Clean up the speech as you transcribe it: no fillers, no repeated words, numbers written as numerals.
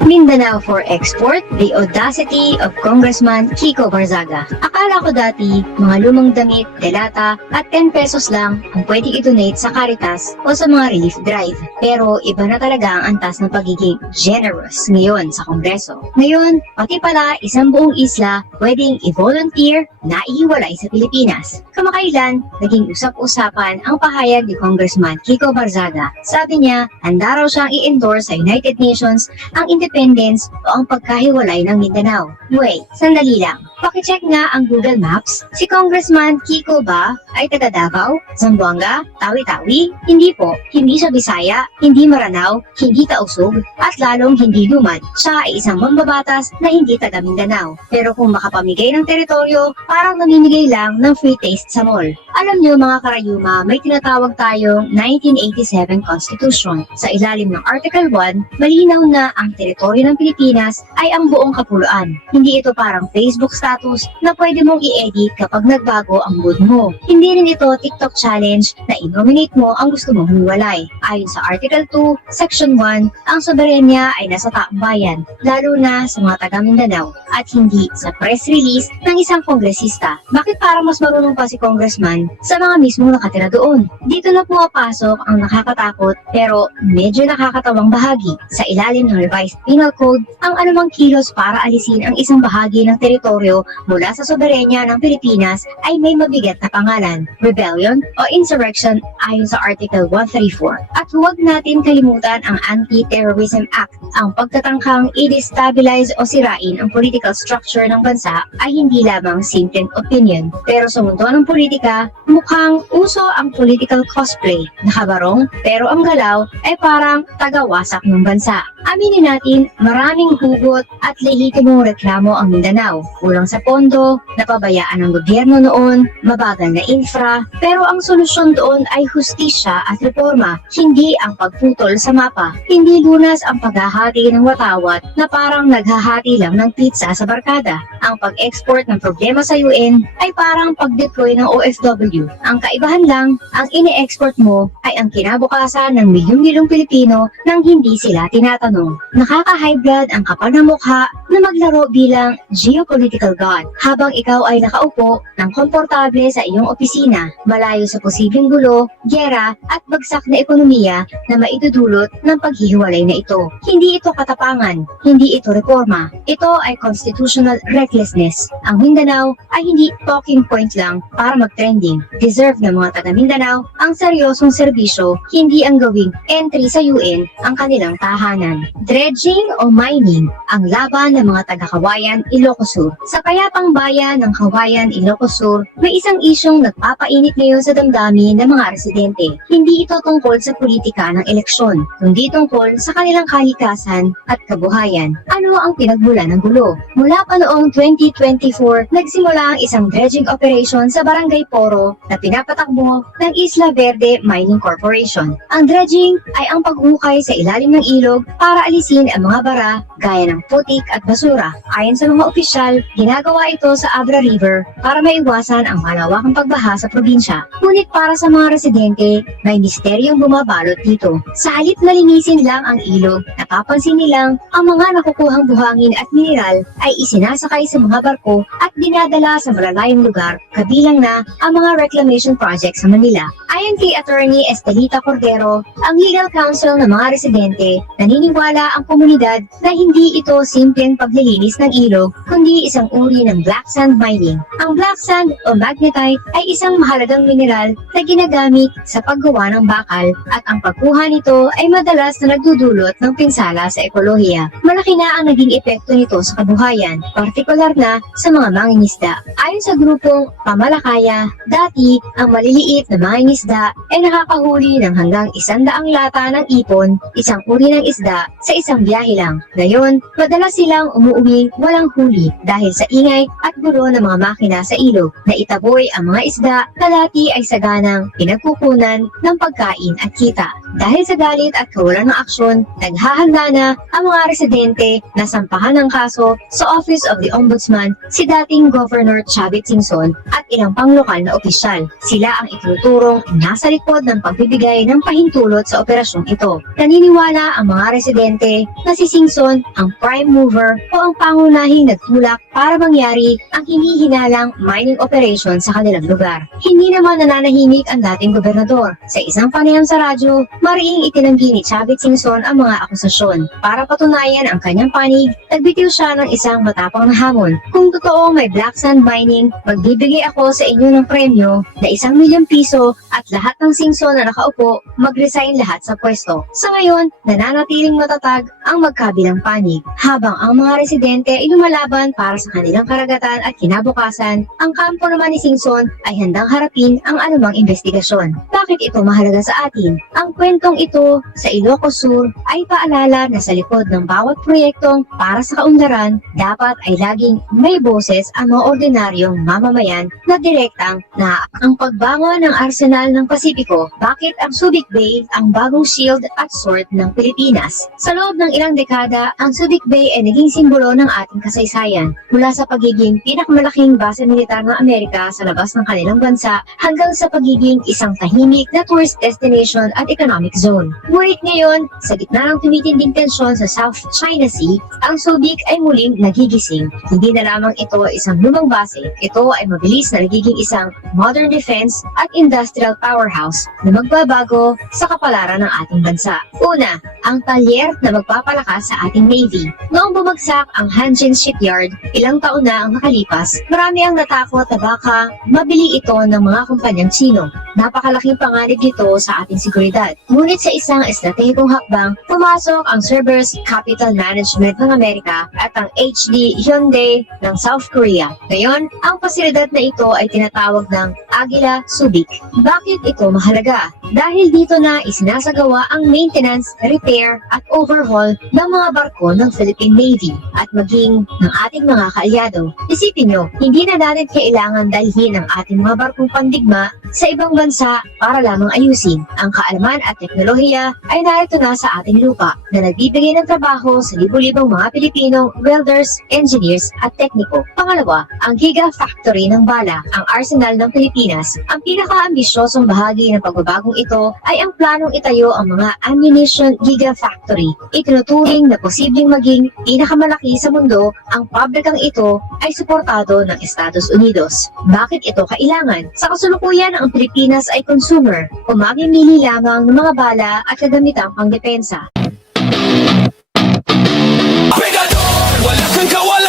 Mindanao for Export, the audacity of Congressman Kiko Barzaga. Akala ko dati, mga lumang damit, delata, at 10 pesos lang ang pwedeng i-donate sa Caritas o sa mga relief drive. Pero iba na talaga ang antas ng pagiging generous ngayon sa Kongreso. Ngayon, pati pala isang buong isla pwedeng i-volunteer na ihiwalay sa Pilipinas. Kamakailan, naging usap-usapan ang pahayag ni Congressman Kiko Barzaga. Sabi niya, handa raw siyang i-endorse sa United Nations ang independence o ang pagkahiwalay ng Mindanao. Wait, sandali lang. Pakicheck nga ang Google Maps. Si Congressman Kiko ba ay taga Davao, Zamboanga, Tawi-Tawi? Hindi po. Hindi siya Bisaya, hindi Maranao, hindi Tausug, at lalong hindi Lumad. Siya ay isang mambabatas na hindi taga Mindanao. Pero kung makapamigay ng teritoryo, parang namimigay lang ng free taste sa mall. Alam niyo mga karayuma, may tinatawag tayong 1987 Constitution. Sa ilalim ng Article 1, malinaw na ang teritoryo ng Pilipinas ay ang buong kapuluan. Hindi ito parang Facebook status na pwede mong i-edit kapag nagbago ang mood mo. Hindi rin ito TikTok challenge na i-nominate mo ang gusto mong humiwalay. Ayon sa Article 2, Section 1, ang soberenya ay nasa taong bayan, lalo na sa mga taga Mindanao, at hindi sa press release ng isang kongresista. Bakit parang mas marunong pa si congressman sa mga mismong nakatira doon? Dito na pumapasok ang nakakatakot pero medyo nakakatawang bahagi. Sa ilalim ng Revised Penal Code, ang anumang kilos para alisin ang isang bahagi ng teritoryo mula sa soberenya ng Pilipinas ay may mabigat na pangalan, rebellion o insurrection ayon sa Article 134. At huwag natin kalimutan ang Anti-Terrorism Act. Ang pagtatangkang i-destabilize o sirain ang political structure ng bansa ay hindi lamang simpleng opinion. Pero sa mundo ng politika, mukhang uso ang political cosplay. Nakabarong, pero ang galaw ay parang tagawasak ng bansa. Aminin natin, maraming hugot at lehitimong reklamo ang Mindanao. Kulang sa pondo, napabayaan ng gobyerno noon, mabagal na infra, pero ang solusyon doon ay hustisya at reforma, hindi ang pagputol sa mapa. Hindi lunas ang paghahati ng watawat na parang naghahati lang ng pizza sa barkada. Ang pag-export ng problema sa UN ay parang pag-deploy ng OFW. Ang kaibahan lang, ang ini-export mo ay ang kinabukasan ng milyong-milyong Pilipino nang hindi sila tinatanong. Nakaka-high blood ang kapal na mukha na maglaro bilang geopolitical god habang ikaw ay nakaupo ng komportable sa iyong opisina, malayo sa posibleng gulo, gyera at bagsak na ekonomiya na maidudulot ng paghihiwalay na ito. Hindi ito katapangan, hindi ito reforma. Ito ay constitutional recklessness. Ang Mindanao ay hindi talking point lang para mag-trending. Deserve ng mga taga Mindanao ang seryosong serbisyo, hindi ang gawing entry sa UN ang kanilang tahanan. Dredging o mining ang laban ng mga taga-Kawayan, Ilocos Sur. Sa payapang bayan ng Kawayan, Ilocos Sur, may isang isyong nagpapainit ngayon sa damdamin ng mga residente. Hindi ito tungkol sa politika ng eleksyon, kundi tungkol sa kanilang kalikasan at kabuhayan. Ano ang pinagmulan ng gulo? Mula pa noong 2024, nagsimula ang isang dredging operation sa Barangay Poro na pinapatakbo ng Isla Verde Mining Corporation. Ang dredging ay ang paghukay sa ilalim ng ilog para alisin ang mga bara gaya ng putik at basura. Ayon sa mga opisyal, ginagawa ito sa Abra River para maiwasan ang malawakang pagbaha sa probinsya. Ngunit para sa mga residente, may misteryong bumabalot dito. Sa halip na linisin lang ang ilog, napapansin nilang ang mga nakukuhang buhangin at mineral ay isinasakay sa mga barko at dinadala sa malalayong lugar, kabilang na ang mga reclamation project sa Manila. Ayon kay Attorney Estelita Cordero, ang legal counsel ng mga residente, naniniwala ang komunidad na hindi ito simpleng paglilinis ng ilog, kundi isang uri ng black sand mining. Ang black sand o magnetite ay isang mahalagang mineral na ginagamit sa paggawa ng bakal at ang pagkuha nito ay madalas na nagdudulot ng pinsala sa ekolohiya. Malaki na ang naging epekto nito sa kabuhayan, partikular na sa mga mangingisda. Ayon sa grupong Pamalakaya, dati ang maliliit na mangingisda ay nakakahuli ng hanggang 100 lata ng ipon, isang uri ng isda, sa isang biyahe lang. Ngayon, madalas silang umuuwing walang huli dahil sa ingay at gulo ng mga makina sa ilog na itaboy ang mga isda na dati ay saganang pinagkukunan ng pagkain at kita. Dahil sa galit at kawalan ng aksyon, naghahanda na ang mga residente na sampahan ng kaso sa Office of the Ombudsman si dating Governor Chavit Singson at ilang pang lokal na opisyal. Sila ang ituturong nasa likod ng pagbibigay ng pahintulot sa operasyong ito. Naniniwala ang mga residente na si Singson ang prime mover o ang pangunahing nagtulak para mangyari ang hinihinalang mining operation sa kanilang lugar. Hindi naman nananahimik ang dating gobernador. Sa isang panayam sa radyo, mariing itinanggi ni Chavit Singson ang mga akusasyon. Para patunayan ang kanyang panig, nagbitiw siya ng isang matapang na hamon. Kung totoong may black sand mining, magbibigay ako sa inyo ng premyo na 1 milyong piso at lahat ng Singson na nakaupo, mag-resign lahat sa pwesto. Sa ngayon, nananatiling matatag ang magkabilang panig. Habang ang mga residente ay lumalaban para sa kanilang karagatan at kinabukasan, ang kampo naman ni Singson ay handang harapin ang anumang investigasyon. Bakit ito mahalaga sa atin? Ang kwentong ito sa Ilocos Sur ay paalala na sa likod ng bawat proyektong para sa kaunlaran, dapat ay laging may boses ang mga ordinaryong mamamayan na direktang na ang pagbangon ng arsenal ng Pasipiko. Bakit ang Subic Bay ang bagong shield at sword ng Pilipinas? Sa loob ng ilang dekada, ang Subic Bay ay naging simbolo ng ating kasaysayan. Mula sa pagiging pinakamalaking base militar ng Amerika sa labas ng kanilang bansa hanggang sa pagiging isang tahimik na tourist destination at economic zone. Ngunit ngayon, sa gitna ng tumitinding tensyon sa South China Sea, ang Subic ay muling nagigising. Hindi na lamang ito isang lumang base, ito ay mabilis na nagiging isang modern defense at industrial powerhouse na magbabago sa kapalaran ng ating bansa. Una, ang talyer na magpapalakas sa ating Navy. Noong bumagsak ang Hanjin Shipyard, ilang taon na ang nakalipas, marami ang natakot na baka mabili ito ng mga kumpanyang Chino. Napakalaking panganib nito sa ating seguridad. Ngunit sa isang estratehikong hakbang, pumasok ang Cerberus Capital Management ng Amerika at ang HD Hyundai ng South Korea. Ngayon, ang pasilidad na ito ay tinatawag ng Agila Subic. Bakit ito mahalaga? Dahil dito na isinasagawa ang maintenance, repair at overhaul ng mga barko ng Philippine Navy at maging ng ating mga kaalyado. Isipin nyo, hindi na natin kailangan dalhin ang ating mga barkong pandigma sa ibang bansa para lamang ayusin. Ang kaalaman at teknolohiya ay narito na sa ating lupa na nagbibigay ng trabaho sa libu-libong mga Pilipinong welders, engineers at tekniko. Pangalawa, ang Gigafactory ng bala, ang arsenal ng Pilipinas. Ang pinaka-ambisyosong bahagi ng pagbabagong ito ay ang planong itayo ang mga ammunition Gigafactory. Itinuturing na posibleng maging pinakamalaki sa mundo, ang pabrikang ito ay suportado ng Estados Unidos. Bakit ito kailangan? Sa kasulukuyan, ang Pilipinas ay consumer o mamimili lamang ng mga bala at kagamitang pangdepensa. Pegador, wala kang kawalan.